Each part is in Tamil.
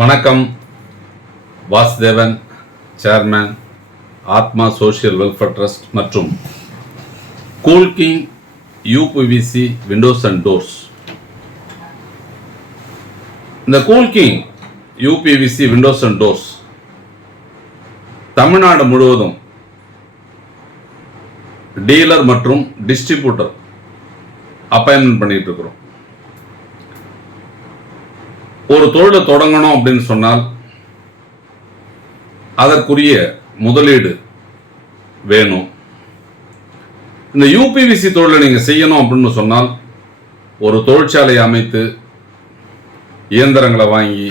வணக்கம். Vasudevan chairman Atma social welfare trust மற்றும் Cool King UPVC windows and doors இந்த Cool King UPVC windows and doors Tamil Nadu முழுவதும் டீலர் மற்றும் டிஸ்ட்ரிபியூட்டர் அப்பாயின்மெண்ட் பண்ணிட்டு இருக்கிறோம். ஒரு தொழிலை தொடங்கணும் அப்படின்னு சொன்னால் அதற்குரிய முதலீடு வேணும். இந்த யூபிவிசி தொழிலை நீங்கள் செய்யணும் அப்படின்னு சொன்னால் ஒரு தொழிற்சாலை அமைத்து இயந்திரங்களை வாங்கி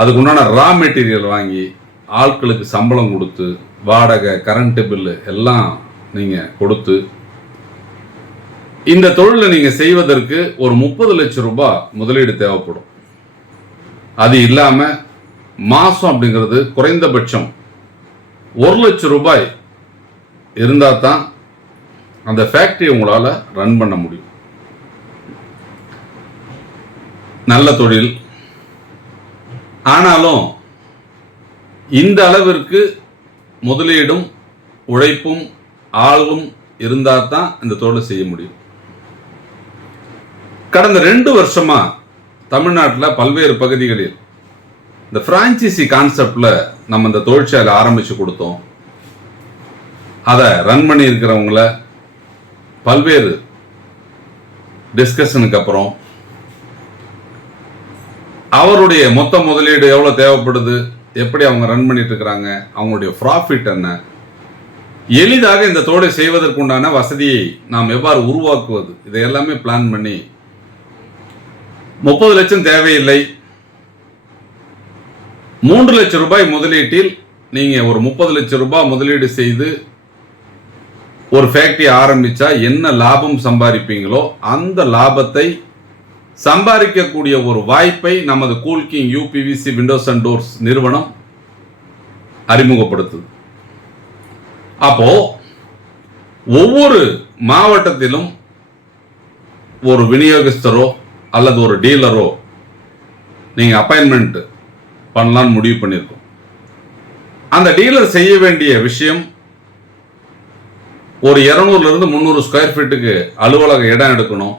அதுக்குண்டான ரா மெட்டீரியல் வாங்கி ஆட்களுக்கு சம்பளம் கொடுத்து வாடகை கரண்ட்டு பில்லு எல்லாம் நீங்கள் கொடுத்து இந்த தொழிலை நீங்கள் செய்வதற்கு ஒரு முப்பது லட்சம் ரூபாய் முதலீடு தேவைப்படும். அது இல்லாமல் மாதம் அப்படிங்கிறது குறைந்தபட்சம் ஒரு லட்சம் ரூபாய் இருந்தால் தான் அந்த ஃபேக்ட்ரியை உங்களால் ரன் பண்ண முடியும். நல்ல தொழில். ஆனாலும் இந்த அளவிற்கு முதலீடும் உழைப்பும் ஆளும் இருந்தால் தான் இந்த தொழிலை செய்ய முடியும். கடந்த ரெண்டு வருஷமாக தமிழ்நாட்டில் பல்வேறு பகுதிகளில் இந்த பிரான்ச்சைசி கான்செப்டில் நம்ம இந்த தொழிற்சாலை ஆரம்பித்து கொடுத்தோம். அதை ரன் பண்ணி இருக்கிறவங்கள பல்வேறு டிஸ்கஷனுக்கு அப்புறம் அவருடைய மொத்த முதலீடு எவ்வளோ தேவைப்படுது எப்படி அவங்க ரன் பண்ணிட்டு இருக்கிறாங்க அவங்களுடைய ப்ராஃபிட் என்ன எளிதாக இந்த தொழிலை செய்வதற்குண்டான வசதியை நாம் எவ்வாறு உருவாக்குவது இதை எல்லாமே பிளான் பண்ணி முப்பது லட்சம் தேவையில்லை. மூன்று லட்சம் ரூபாய் முதலீட்டில் நீங்கள் ஒரு முப்பது லட்சம் ரூபாய் முதலீடு செய்து ஒரு ஃபேக்டரி ஆரம்பித்தா என்ன லாபம் சம்பாதிப்பீங்களோ அந்த லாபத்தை சம்பாதிக்கக்கூடிய ஒரு வாய்ப்பை நமது Cool King UPVC windows and doors நிறுவனம் அறிமுகப்படுத்துது. அப்போ ஒவ்வொரு மாவட்டத்திலும் ஒரு விநியோகஸ்தரோ அல்லது ஒரு டீலரோ நீங்கள் அப்பாயின்மெண்ட் பண்ணலான்னு முடிவு பண்ணியிருக்கோம். அந்த டீலர் செய்ய வேண்டிய விஷயம் ஒரு இரநூறுலேருந்து முந்நூறு ஸ்கொயர் ஃபீட்டுக்கு அலுவலக இடம் எடுக்கணும்.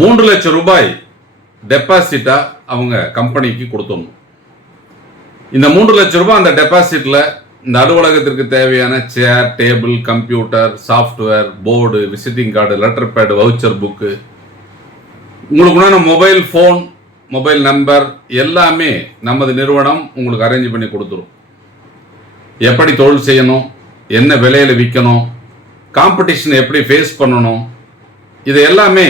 மூன்று லட்சம் ரூபாய் டெபாசிட்டாக அவங்க கம்பெனிக்கு கொடுத்துடணும். இந்த மூன்று லட்சம் ரூபாய் அந்த டெபாசிட்டில் இந்த அலுவலகத்திற்கு தேவையான chair table computer software board visiting card letter pad voucher book உங்களுக்கு உண்டான மொபைல் ஃபோன் மொபைல் நம்பர் எல்லாமே நமது நிறுவனம் உங்களுக்கு அரேஞ்ச் பண்ணி கொடுத்துரும். எப்படி தொழில் செய்யணும் என்ன விலையில் விற்கணும் காம்படிஷன் எப்படி ஃபேஸ் பண்ணணும் இது எல்லாமே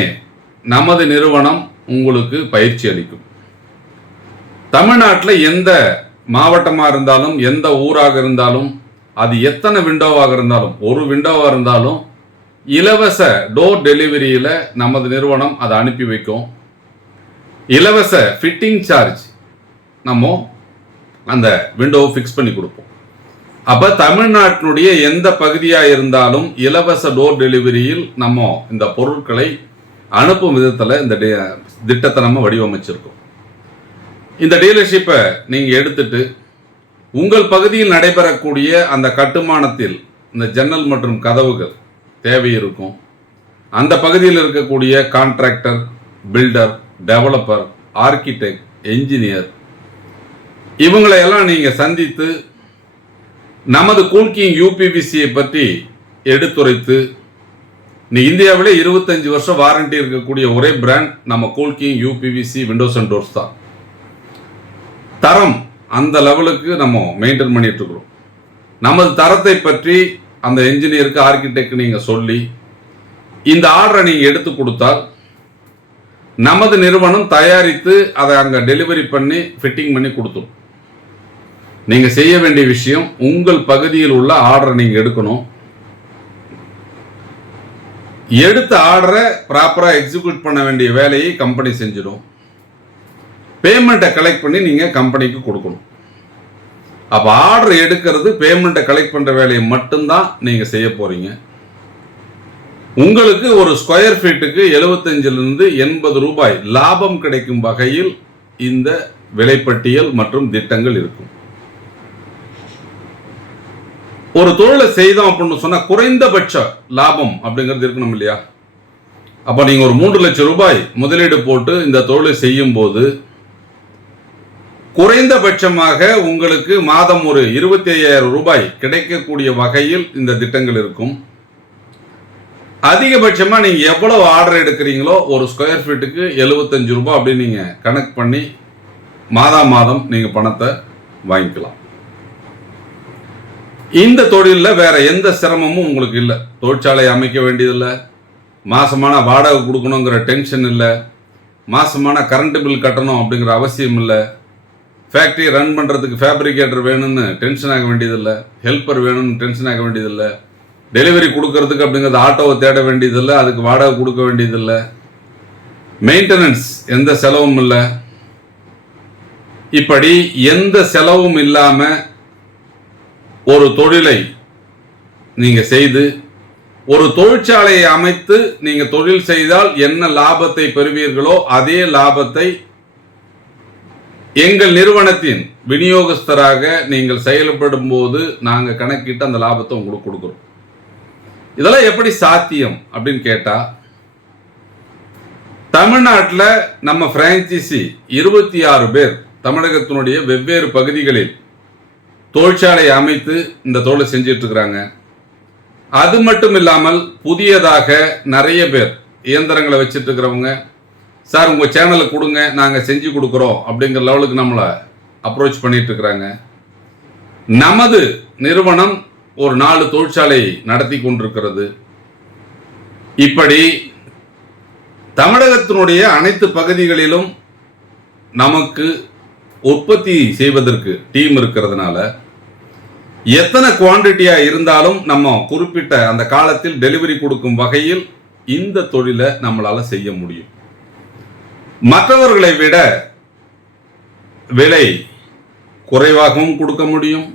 நமது நிறுவனம் உங்களுக்கு பயிற்சி அளிக்கும். தமிழ்நாட்டில் எந்த மாவட்டமாக இருந்தாலும் எந்த ஊராக இருந்தாலும் அது எத்தனை விண்டோவாக இருந்தாலும் ஒரு விண்டோவாக இருந்தாலும் இலவச டோர் டெலிவரியில் நமது நிறுவனம் அதை அனுப்பி வைக்கும். இலவச ஃபிட்டிங் சார்ஜ் நம்ம அந்த விண்டோவை ஃபிக்ஸ் பண்ணி கொடுப்போம். அப்போ தமிழ்நாட்டினுடைய எந்த பகுதியாக இருந்தாலும் இலவச டோர் டெலிவரியில் நம்ம இந்த பொருட்களை அனுப்பும் விதத்தில் இந்த டே- திட்டத்தை நம்ம வடிவமைச்சிருக்கோம். இந்த டீலர்ஷிப்பை நீங்கள் எடுத்துட்டு உங்கள் பகுதியில் நடைபெறக்கூடிய அந்த கட்டுமானத்தில் இந்த ஜன்னல் மற்றும் கதவுகள் தேவை இருக்கும் அந்த பகுதியில் இருக்கக்கூடிய contractor builder developer architect engineer இவங்களையெல்லாம் நீங்கள் சந்தித்து நமது கூல்கிங் யூபிபிசியை பற்றி எடுத்துரைத்து நீ இந்தியாவிலே இருபத்தஞ்சி வருஷம் வாரண்டி இருக்கக்கூடிய ஒரே பிராண்ட் நம்ம Cool King UPVC windows and doors தான். தரம் அந்த லெவலுக்கு நம்ம மெயின்டைன் பண்ணிட்டு இருக்கிறோம். நமது தரத்தை பற்றி அந்த என்ஜினியருக்கு ஆர்கிடெக்ட் நீங்கள் சொல்லி இந்த ஆர்டரை நீங்கள் எடுத்து கொடுத்தால் நமது நிறுவனம் தயாரித்து அதை அங்கே டெலிவரி பண்ணி ஃபிட்டிங் பண்ணி கொடுத்துரும். நீங்கள் செய்ய வேண்டிய விஷயம் உங்கள் பகுதியில் உள்ள ஆர்டரை நீங்கள் எடுக்கணும். எடுத்த ஆர்டரை ப்ராப்பராக எக்ஸிக்யூட் பண்ண வேண்டிய வேலையை கம்பெனி செஞ்சிடும். பேமெண்ட்டை கலெக்ட் பண்ணி நீங்கள் கம்பெனிக்கு கொடுக்கணும். அப்போ ஆர்டர் எடுக்கிறது பேமெண்ட்டை கலெக்ட் பண்ணுற வேலையை மட்டும்தான் நீங்கள் செய்ய போகிறீங்க உங்களுக்கு ஒரு ஸ்கொயர் ஃபீட்டுக்கு எழுபத்தஞ்சிலிருந்து எண்பது ரூபாய் லாபம் கிடைக்கும் வகையில் இந்த விலைப்பட்டியல் மற்றும் திட்டங்கள் இருக்கும். ஒரு தொழிலை செய்தோம் அப்படின்னு சொன்னா குறைந்தபட்ச லாபம் அப்படிங்கிறது இருக்கணும் இல்லையா? அப்ப நீங்க ஒரு மூன்று லட்சம் ரூபாய் முதலீடு போட்டு இந்த தொழிலை செய்யும் போது குறைந்தபட்சமாக உங்களுக்கு மாதம் ஒரு இருபத்தி ஐயாயிரம் ரூபாய் கிடைக்கக்கூடிய வகையில் இந்த திட்டங்கள் இருக்கும். அதிகபட்சமாக நீங்கள் எவ்வளவு ஆர்டர் எடுக்கிறீங்களோ ஒரு ஸ்கொயர் ஃபீட்டுக்கு எழுபத்தஞ்சு ரூபாய் அப்படின்னு நீங்கள் கணக்கு பண்ணி மாதா மாதம் நீங்கள் பணத்தை வாங்கிக்கலாம். இந்த தொழிலில் வேற எந்த சிரமமும் உங்களுக்கு இல்லை. தொழிற்சாலை அமைக்க வேண்டியதில்லை. மாசமான வாடகை கொடுக்கணுங்கிற டென்ஷன் இல்லை. மாசமான கரண்ட் பில் கட்டணும் அப்படிங்கிற அவசியம் இல்லை. ஃபேக்ட்ரி ரன் பண்ணுறதுக்கு ஃபேப்ரிகேட்டர் வேணும்னு டென்ஷன் ஆக வேண்டியதில்லை. ஹெல்ப்பர் வேணும்னு டென்ஷன் ஆக வேண்டியதில்லை. டெலிவரி கொடுக்கறதுக்கு அப்படிங்கிறது ஆட்டோவை தேட வேண்டியதில்லை. அதுக்கு வாடகை கொடுக்க வேண்டியதில்லை. மெயின்டெனன்ஸ் எந்த செலவும் இல்லை. இப்படி எந்த செலவும் இல்லாமல் ஒரு தொழிலை நீங்கள் செய்து ஒரு தொழிற்சாலையை அமைத்து நீங்கள் தொழில் செய்தால் என்ன லாபத்தை பெறுவீர்களோ அதே லாபத்தை எங்கள் நிறுவனத்தின் விநியோகஸ்தராக நீங்கள் செயல்படும் போது நாங்கள் கணக்கிட்டு அந்த லாபத்தை உங்களுக்கு கொடுக்குறோம். இதெல்லாம் எப்படி சாத்தியம் அப்படின்னு கேட்டால் தமிழ்நாட்டில் நம்ம பிரான்ச்சைசி இருபத்தி ஆறு பேர் தமிழகத்தினுடைய வெவ்வேறு பகுதிகளில் தொழிற்சாலை அமைத்து இந்த தொழிலை செஞ்சிட்டு இருக்கிறாங்க அது மட்டும் இல்லாமல் புதியதாக நிறைய பேர் இயந்திரங்களை வச்சுட்டு இருக்கிறவங்க சார் உங்கள் சேனலை கொடுங்க நாங்கள் செஞ்சு கொடுக்குறோம் அப்படிங்கிற லெவலுக்கு நம்மளை அப்ரோச் பண்ணிட்டு இருக்கிறாங்க. நமது நிறுவனம் ஒரு நாலு தொழிற்சாலை நடத்தி கொண்டிருக்கிறது. இப்படி தமிழகத்தினுடைய அனைத்து பகுதிகளிலும் நமக்கு உற்பத்தி செய்வதற்கு டீம் இருக்கிறதுனால எத்தனை குவான்டிட்டியாக இருந்தாலும் நம்ம குறிப்பிட்ட அந்த காலத்தில் டெலிவரி கொடுக்கும் வகையில் இந்த தொழிலை நம்மளால் செய்ய முடியும். மற்றவர்களை விட விலை குறைவாகவும் கொடுக்க முடியும்.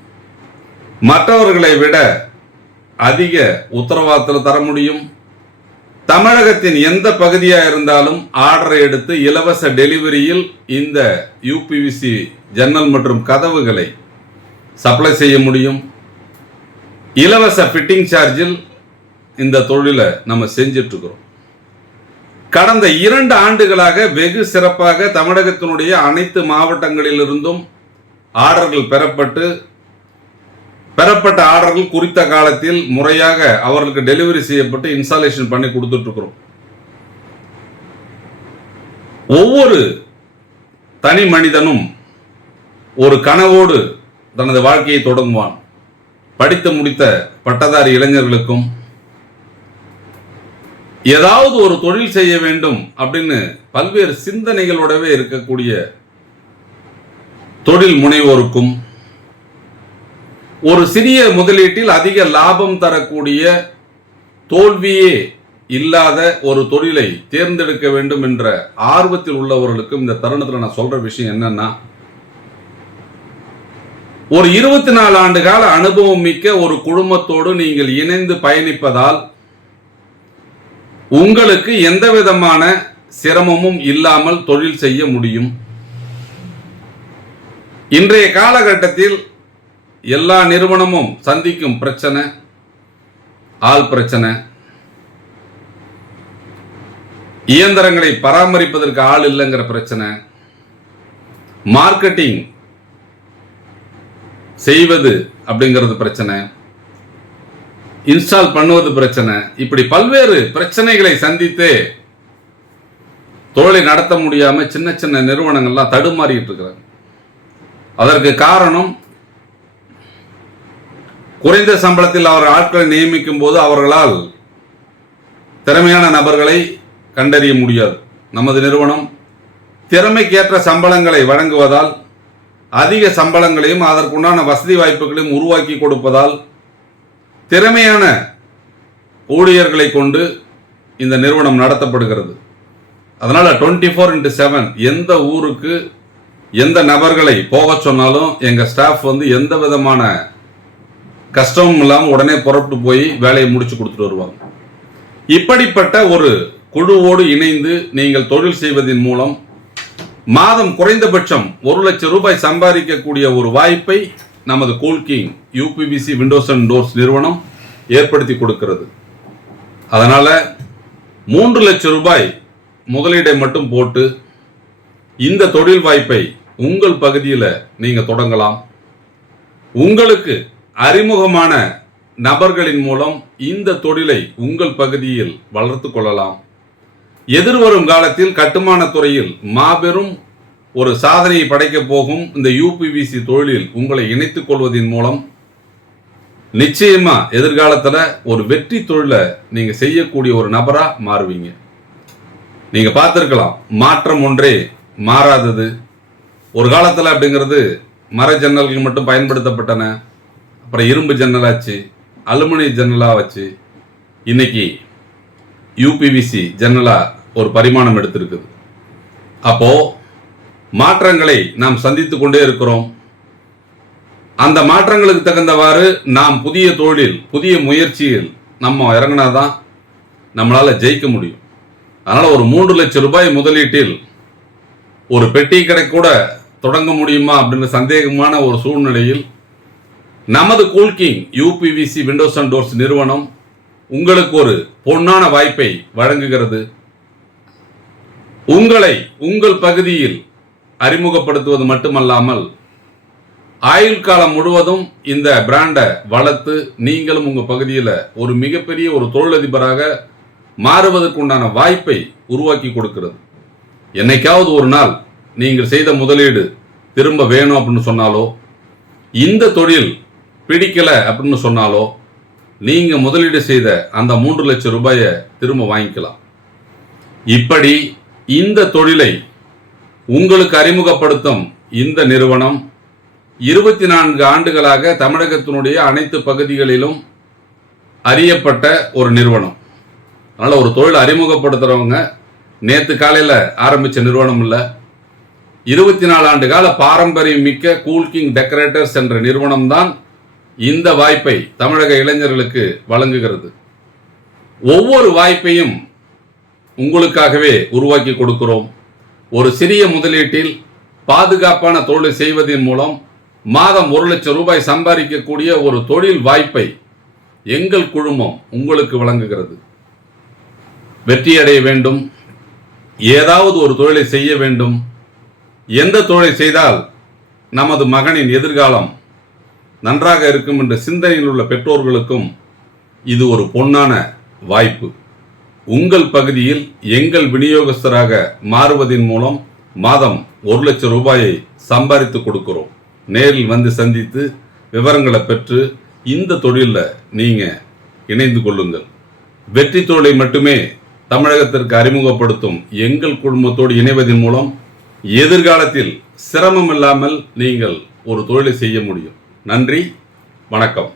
மற்றவர்களை விட அதிக உத்தரவாதத்தில் தர முடியும். தமிழகத்தின் எந்த பகுதியாக இருந்தாலும் ஆர்டரை எடுத்து இலவச டெலிவரியில் இந்த யூபிவிசி ஜன்னல் மற்றும் கதவுகளை சப்ளை செய்ய முடியும். இலவச ஃபிட்டிங் சார்ஜில் இந்த தொழிலை நம்ம செஞ்சிட்ருக்கிறோம் கடந்த இரண்டு ஆண்டுகளாக வெகு சிறப்பாக தமிழகத்தினுடைய அனைத்து மாவட்டங்களிலிருந்தும் ஆர்டர்கள் பெறப்பட்டு பெறப்பட்ட ஆர்டர்கள் குறித்த காலத்தில் முறையாக அவர்களுக்கு டெலிவரி செய்யப்பட்டு இன்ஸ்டாலேஷன் பண்ணி கொடுத்துட்டு இருக்கிறோம் ஒவ்வொரு தனி மனிதனும் ஒரு கனவோடு தனது வாழ்க்கையை தொடங்குவான். படித்து முடித்த பட்டதாரி இளைஞர்களுக்கும் ஏதாவது ஒரு தொழில் செய்ய வேண்டும் அப்படின்னு பல்வேறு சிந்தனைகளோடவே இருக்கக்கூடிய தொழில் முனைவோருக்கும் ஒரு சிறிய முதலீட்டில் அதிக லாபம் தரக்கூடிய தோல்வியே இல்லாத ஒரு தொழிலை தேர்ந்தெடுக்க வேண்டும் என்ற ஆர்வத்தில் உள்ளவர்களுக்கும் இந்த தருணத்தில் நான் சொல்ற விஷயம் என்னன்னா ஒரு இருபத்தி நாலு ஆண்டு கால அனுபவம் மிக்க ஒரு குடும்பத்தோடு நீங்கள் இணைந்து பயணிப்பதால் உங்களுக்கு எந்த விதமான சிரமமும் இல்லாமல் தொழில் செய்ய முடியும்? இன்றைய காலகட்டத்தில் எல்லா நிறுவனமும் சந்திக்கும் பிரச்சனை ஆள் பிரச்சனை. இயந்திரங்களை பராமரிப்பதற்கு ஆள் இல்லைங்கிற பிரச்சனை. மார்க்கெட்டிங் செய்வது அப்படிங்கிறது பிரச்சனை. இன்ஸ்டால் பண்ணுவது பிரச்சனை. இப்படி பல்வேறு பிரச்சனைகளை சந்தித்து தொழிலை நடத்த முடியாம சின்ன சின்ன நிறுவனங்கள்லாம் தடுமாறிட்டு இருக்கிறாங்க. அதற்கு காரணம் குறைந்த சம்பளத்தில் அவர் ஆட்களை நியமிக்கும் போது அவர்களால் திறமையான நபர்களை கண்டறிய முடியாது. நமது நிறுவனம் திறமைக்கேற்ற சம்பளங்களை வழங்குவதால் அதிக சம்பளங்களையும் அதற்குண்டான வசதி வாய்ப்புகளையும் உருவாக்கி கொடுப்பதால் திறமையான ஊழியர்களை கொண்டு இந்த நிறுவனம் நடத்தப்படுகிறது. அதனால் டுவெண்ட்டி ஃபோர் இன்ட்டு செவன் எந்த ஊருக்கு எந்த நபர்களை போக சொன்னாலும் எங்கள் ஸ்டாஃப் வந்து எந்த விதமான கஷ்டமும் இல்லாமல் உடனே புறப்பட்டு போய் வேலையை முடிச்சு கொடுத்துட்டு வருவாங்க. இப்படிப்பட்ட ஒரு குழுவோடு இணைந்து நீங்கள் தொழில் செய்வதன் மூலம் மாதம் குறைந்தபட்சம் ஒரு லட்சம் ரூபாய் சம்பாதிக்கக்கூடிய ஒரு வாய்ப்பை நமது Cool King UPVC windows and doors நிறுவனம் ஏற்படுத்தி கொடுக்கிறது. அதனால் மூன்று லட்சம் ரூபாய் முதலீடை மட்டும் போட்டு இந்த தொழில் வாய்ப்பை உங்கள் பகுதியில் நீங்கள் தொடங்கலாம். உங்களுக்கு அறிமுகமான நபர்களின் மூலம் இந்த தொழிலை உங்கள் பகுதியில் வளர்த்து கொள்ளலாம். எதிர்வரும் காலத்தில் கட்டுமான துறையில் மாபெரும் ஒரு சாதனையை படைக்கப் போகும் இந்த யூபிவிசி தொழிலில் உங்களை இணைத்துக் கொள்வதன் மூலம் நிச்சயமா எதிர்காலத்தில் ஒரு வெற்றி தொழிலை நீங்க செய்யக்கூடிய ஒரு நபரா மாறுவீங்க. நீங்க பார்த்துருக்கலாம் மாற்றம் ஒன்றே மாறாதது. ஒரு காலத்தில் அப்படிங்கிறது மர ஜன்னல்கள் மட்டும் பயன்படுத்தப்பட்டன அப்புறம் இரும்பு ஜன்னலாச்சு அலுமினிய ஜன்னலாக வச்சு இன்னைக்கு யூபிவிசி ஜன்னலாக ஒரு பரிமாணம் எடுத்திருக்குது. அப்போது மாற்றங்களை நாம் சந்தித்து கொண்டே இருக்கிறோம். அந்த மாற்றங்களுக்கு தகுந்தவாறு நாம் புதிய தொழில் புதிய முயற்சியில் நம்ம இறங்கினாதான் நம்மளால் ஜெயிக்க முடியும். அதனால் ஒரு மூன்று லட்சம் ரூபாய் முதலீட்டில் ஒரு பெட்டி கடை கூட தொடங்க முடியுமா அப்படின்னு சந்தேகமான ஒரு சூழ்நிலையில் நமது Cool King UPVC windows and doors நிறுவனம் உங்களுக்கு ஒரு பொன்னான வாய்ப்பை வழங்குகிறது. உங்களை உங்கள் பகுதியில் அறிமுகப்படுத்துவது மட்டுமல்லாமல் ஆயுள் காலம் முழுவதும் இந்த பிராண்டை வளர்த்து நீங்களும் உங்கள் பகுதியில் ஒரு மிகப்பெரிய ஒரு தொழிலதிபராக மாறுவதற்குண்டான வாய்ப்பை உருவாக்கி கொடுக்கிறது. என்னைக்காவது ஒரு நாள் நீங்கள் செய்த முதலீடு திரும்ப வேணும் அப்படின்னு சொன்னாலோ இந்த தொழில் பிடிக்கலை அப்படின்னு சொன்னாலோ நீங்கள் முதலீடு செய்த அந்த மூன்று லட்சம் ரூபாயை திரும்ப வாங்கிக்கலாம். இப்படி இந்த தொழிலை உங்களுக்கு அறிமுகப்படுத்தும் இந்த நிறுவனம் இருபத்தி நான்கு ஆண்டுகளாக தமிழகத்தினுடைய அனைத்து பகுதிகளிலும் அறியப்பட்ட ஒரு நிறுவனம். அதனால் ஒரு தொழில் அறிமுகப்படுத்துகிறவங்க நேற்று காலையில் ஆரம்பித்த நிறுவனம் இல்லை. இருபத்தி நாலு ஆண்டு கால பாரம்பரியம் மிக்க கூல்கிங் டெக்கரேட்டர்ஸ் என்ற நிறுவனம் தான் இந்த வாய்ப்பை தமிழக இளைஞர்களுக்கு வழங்குகிறது. ஒவ்வொரு வாய்ப்பையும் உங்களுக்காகவே உருவாக்கி கொடுக்கிறோம். ஒரு சிறிய முதலீட்டில் பாதுகாப்பான தொழிலை செய்வதன் மூலம் மாதம் ஒரு லட்சம் ரூபாய் சம்பாதிக்கக்கூடிய ஒரு தொழில் வாய்ப்பை எங்கள் குழுமம் உங்களுக்கு வழங்குகிறது. வெற்றியடைய வேண்டும். ஏதாவது ஒரு தொழிலை செய்ய வேண்டும். எந்த தொழிலை செய்தால் நமது மகனின் எதிர்காலம் நன்றாக இருக்கும் என்ற சிந்தனையில் உள்ள பெற்றோர்களுக்கும் இது ஒரு பொன்னான வாய்ப்பு. உங்கள் பகுதியில் எங்கள் விநியோகஸ்தராக மாறுவதன் மூலம் மாதம் ஒரு லட்சம் ரூபாயை சம்பாதித்து கொடுக்கிறோம். நேரில் வந்து சந்தித்து விவரங்களை பெற்று இந்த தொழிலில் நீங்கள் இணைந்து கொள்ளுங்கள். வெற்றி தொழிலை மட்டுமே தமிழகத்திற்கு அறிமுகப்படுத்தும் எங்கள் குடும்பத்தோடு இணைவதன் மூலம் எதிர்காலத்தில் சிரமம் இல்லாமல் நீங்கள் ஒரு தொழிலை செய்ய முடியும். நன்றி வணக்கம்.